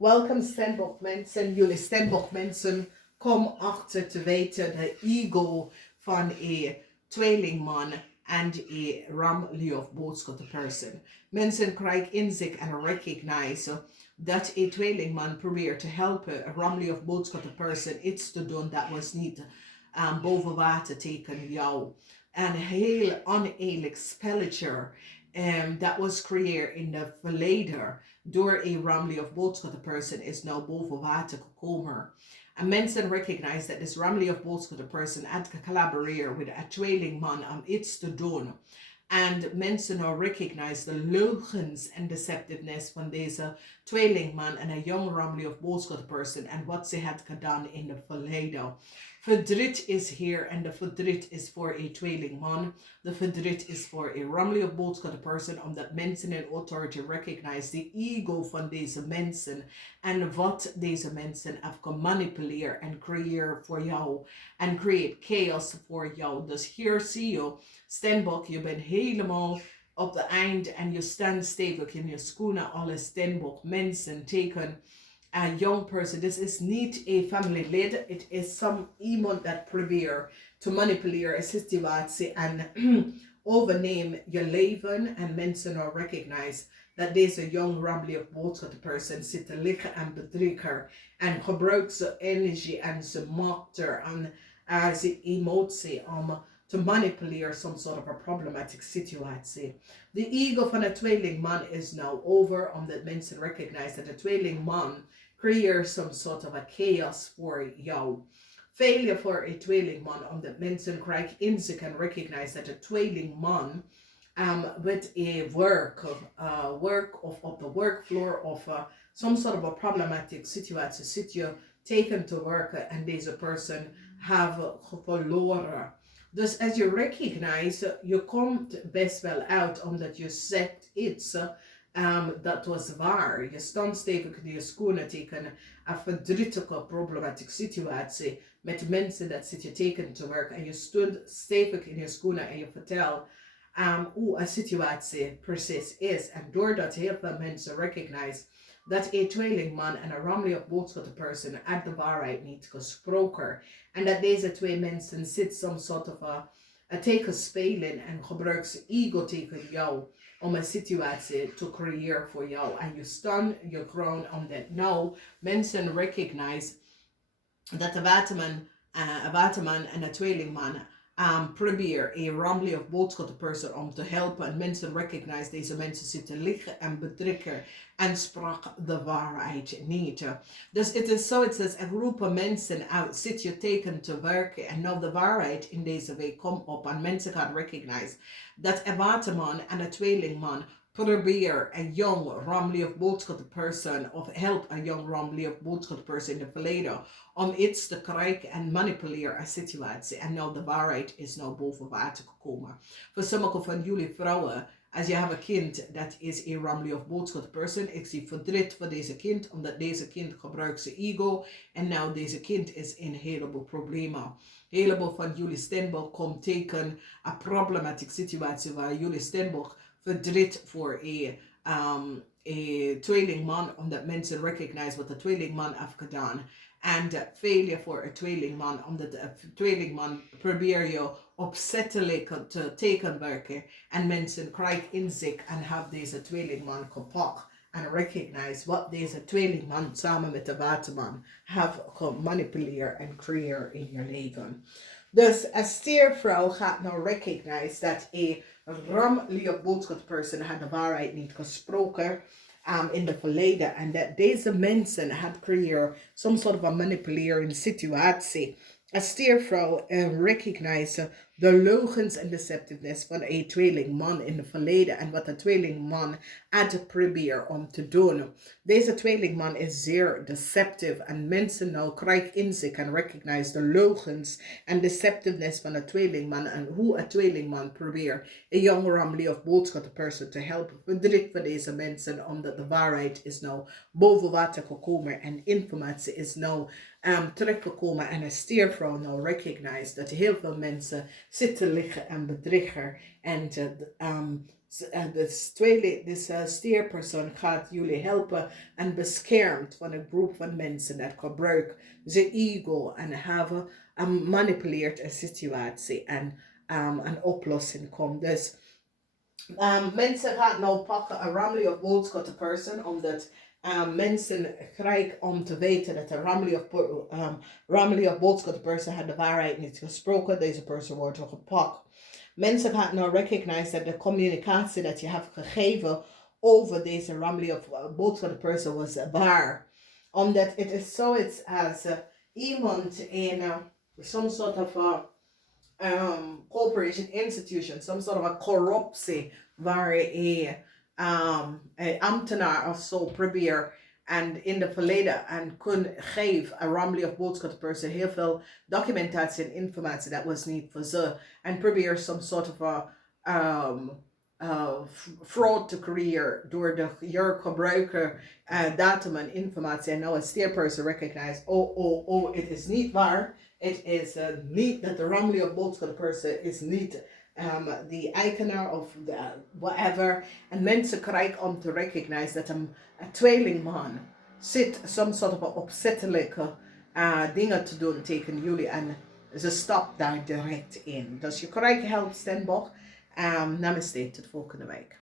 Welkom Steenbok mensen, jullie Steenbok mensen, kom achter te weten de ego van een tweelingman en een ramly of boodschap person. Mensen krijgen inzicht en recognize dat een tweelingman probeert te helpen een ramly of boodschap person iets te doen dat was niet boven water tegen jou. Een heel oneerlijk spelletje dat was creëerd in de verleden door een ramly of boodschap person is nou boven water gekomen. En mensen recognize that this ramly of boodschap person had collaboreren with a tweelingman om iets te doen. En mensen nou recognize de leugens en deceptiveness van deze tweelingman en een young ramly of boodschap person en wat ze had gedaan in het verleden. Verdriet is hier en de verdriet is voor een tweelingman. De verdriet is voor een ramly of boodschap person omdat mensen in authority recognize de ego van deze mensen en wat deze mensen hebben gemanipuleerd en creëren voor jou en create chaos voor jou. Dus hier zie je, Steenbok, je bent helemaal op de eind en je staat stevig in je schoenen. Alle Steenbok mensen teken a young person. This is niet a family lid. It is iemand dat probeert te manipuleren een situatie en overneem je leven en mensen nou recognize dat deze young rambly of boodschap person zit te liggen en bedriegen en gebruikt zijn energie en zijn macht en zijn emotie om te manipuleren some sort of a problematic situatie. De ego van een tweelingman is now over omdat mensen recognize dat de tweelingman creëert some sort of a chaos voor jou. Failure voor een tweelingman omdat mensen krijgen inzicht en recognize dat de tweelingman with a work of op de workfloor of some sort of a problematic situatie zit je tegen te werken en deze person have verloren. Dus als je recognize, je komt best wel uit omdat je zegt iets dat was waar. Je stond stevig in je schoenen tegen een verdrietige problematieke situatie met mensen dat zit je tegen te werken en je stond stevig in je schoenen en je vertelt hoe een situatie precies is. En doordat heel veel mensen recognize dat een tweelingman en een ramly of boodschap person uit de waarheid niet gesproken. En dat deze twee mensen zit some sort of a tegen spelen en gebruikt zijn ego tegen jou om een situatie te creëren voor jou. En je stand je ground omdat nou mensen recognize dat de waterman en de tweelingman probeer een ramly of boodschap person om te helpen en mensen recognize deze mensen zitten liggen en bedriegen en sprak de waarheid niet. Dus het is zo, het is een groep mensen uit zit je tegen te werken en nou de waarheid in deze week komt op en mensen gaan recognize dat een waterman en een tweelingman probeer een young ramly of boodschap person of help een young ramly of boodschap person in het verleden om iets te krijgen en manipuleren een situatie. En nou de waarheid is nou boven water gekomen. Voor sommige van jullie vrouwen, als je hebt een kind dat is een ramly of boodschap person, ik zie verdriet voor deze kind, omdat deze kind gebruikt zijn ego en nou deze kind is in een heleboel problemen. Een heleboel van jullie Steenbok komt tegen een problematieke situatie waar jullie Steenbok verdriet voor een tweelingman, omdat mensen recognize wat de tweelingman heeft gedaan. En failure voor een tweelingman, omdat de tweelingman probeer je opzettelijk te tegenwerken. En mensen krijgen inzicht en hebben deze tweelingman gepakt. En recognize wat deze tweelingman samen met de waterman heeft gemanipuleerd en creëerd in je leven. Dus een steervrouw gaat nou recognize dat een ramly of boodschap person had de waarheid niet gesproken in het verleden. En dat deze mensen had creëerd some sort of a manipulerende situatie. Een steervrouw recognize de leugens en deceptiveness van een tweelingman in het verleden en wat de tweelingman had probeert om te doen. Deze tweelingman is zeer deceptive en mensen nou krijgen inzicht en recognize de leugens en deceptiveness van de tweelingman en hoe een tweelingman probeert een young ramly of boodschap person te helpen. Verdriet voor deze mensen omdat de waarheid is nou boven water gekomen en informatie is nou teruggekomen en een steervrouw nou recognize dat heel veel mensen zitten liggen en bedriegen en This steerperson gaat jullie helpen en beschermt van een groep van mensen dat gebruikt zijn ego en hebben manipuleert een situatie en een oplossing komt. Dus mensen gaan nou pakken een Ramley of Boodschap person, omdat mensen krijgen om te weten dat de Ramley of Boodschap person had de waarheid niet gesproken. Deze persoon wordt gepakt. Mensen gaan nou recognize dat de communicatie dat je hebt gegeven over deze Ramley of Boodschap person was waar. Omdat het is zoiets als iemand in some sort of corporation institution, some sort of a corruptie, waar een ambtenaar of zo probeert en in de verleden en kon geven een Ramley of Boodschap person heel veel documentatie en informatie dat was niet voor ze en probeer some sort of a fraud te creëren door de gebruiker datum en informatie en nou een steerperson recognize het is niet waar. Het is niet dat de Ramley of Boodschap person is niet the eigenaar of whatever. En mensen krijgen om te recognize dat een tweelingman zit some sort of opzettelijke dingen te doen tegen jullie en ze stapt daar direct in. Dus je krijgt help, Steenbok. Namaste, tot volgende week.